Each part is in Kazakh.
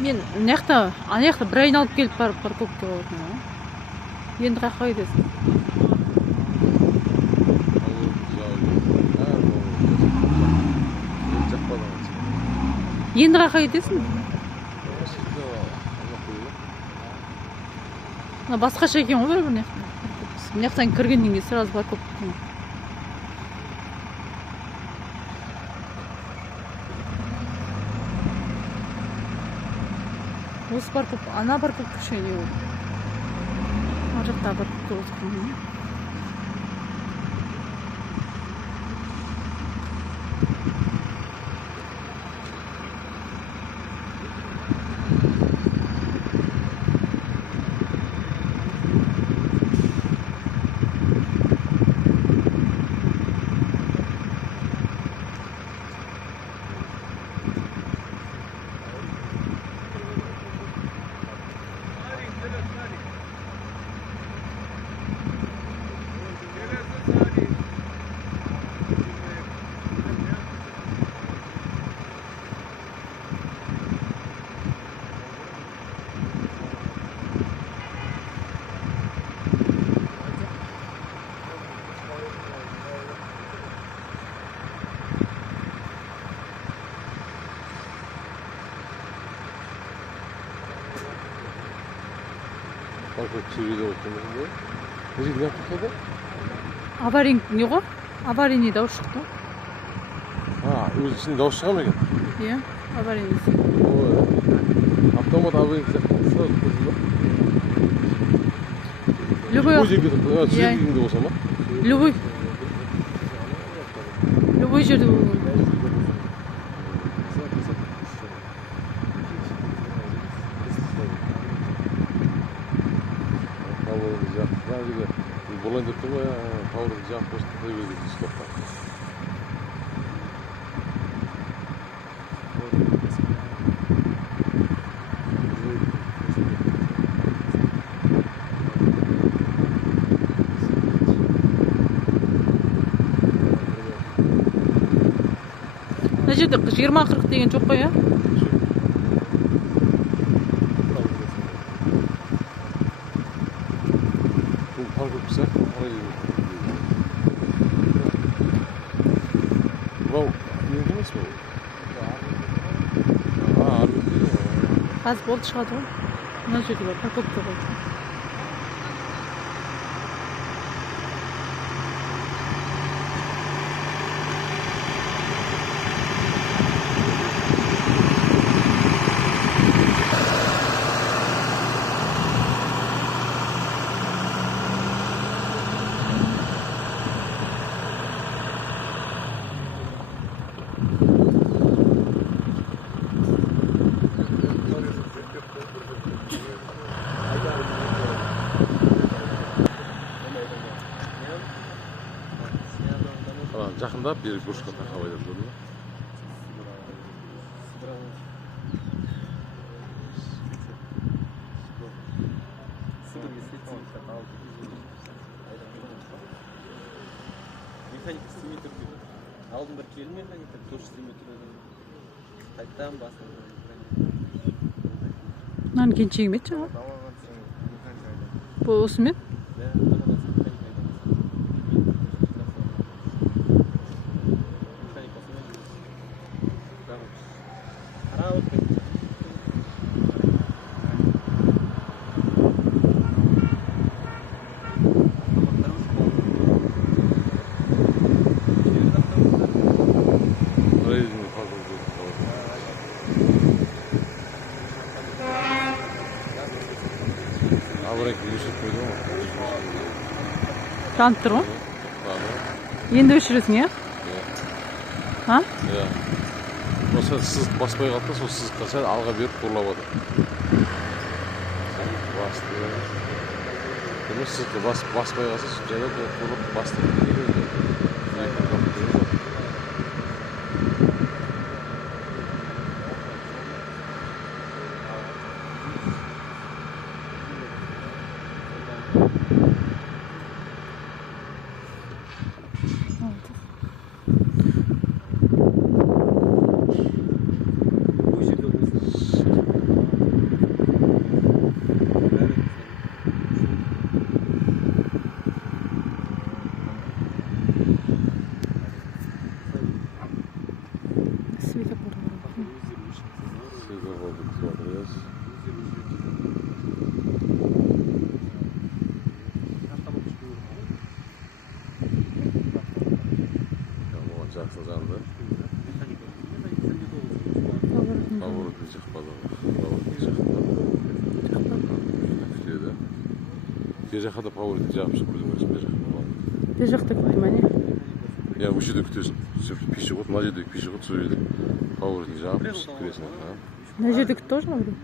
Мен ана жақта бір айналып келіп барып парковка болатын ғой. Енді қаққа кетесің? Енді қаққа кетесің? Басқаша екен ғой бір жақта. Мына жақтан кіргеннен кейін сразу парковка. Осы парковка, ана парковка кішкене ол. Ар жақта парковка болсын. Не ғой? Аварийный дауыс шықты. Өз ішінде дауыс шыға ма екен? Иә, аварийный. Автомат аварийный сияқты Любой жерде болса ма? Любой жерде болуы. Болайын деп тұр ғой, тауырды жағып қосып қой берген стоққа. Мына жерде 20-40 деген жоқ қой, а? Қазір болды шығады ғой. Мына жерде бар, парковка болды. Жақындап бері бұрышқа тақап айтады көрді ме? Механик істемей тұр дейді. Алдын бір келі механиктер тоже істемей тұр. Қайттан басын. Мынаны кеншегі ме еді жаңа? Бұл осы ме? Танып тұр ғой? Енді өшіресің, е? Иә. Иә. Осы сызық баспай қалды, сол сызыққа сәл алға беріп бұрылап отыр. Басты. Демек сызыққа баспай қалса, жайлы бұрылып басты. Şeyden oldu biraz. Tamam, Jackson zandı. Pоворот не çıkmadı. Pоворot не çıkmadı. Üstüde. Gece kadar pоворot yapmış kurdumuz bir. Бер жақта күттім әне. Ya bu şeyde kütüyorsun. Пешеход, мына жерде пешеход сол жерде. Поворот не yapmış кіресің. Мына жерде күтті ғой жаңағыдай.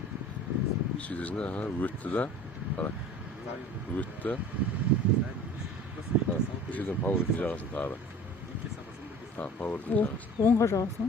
Сөйтесің да, өтті да. Қара. Өтті. Şeyden pоворот не жағасың тағы. Поворот не жағасың. Оңға жағасың.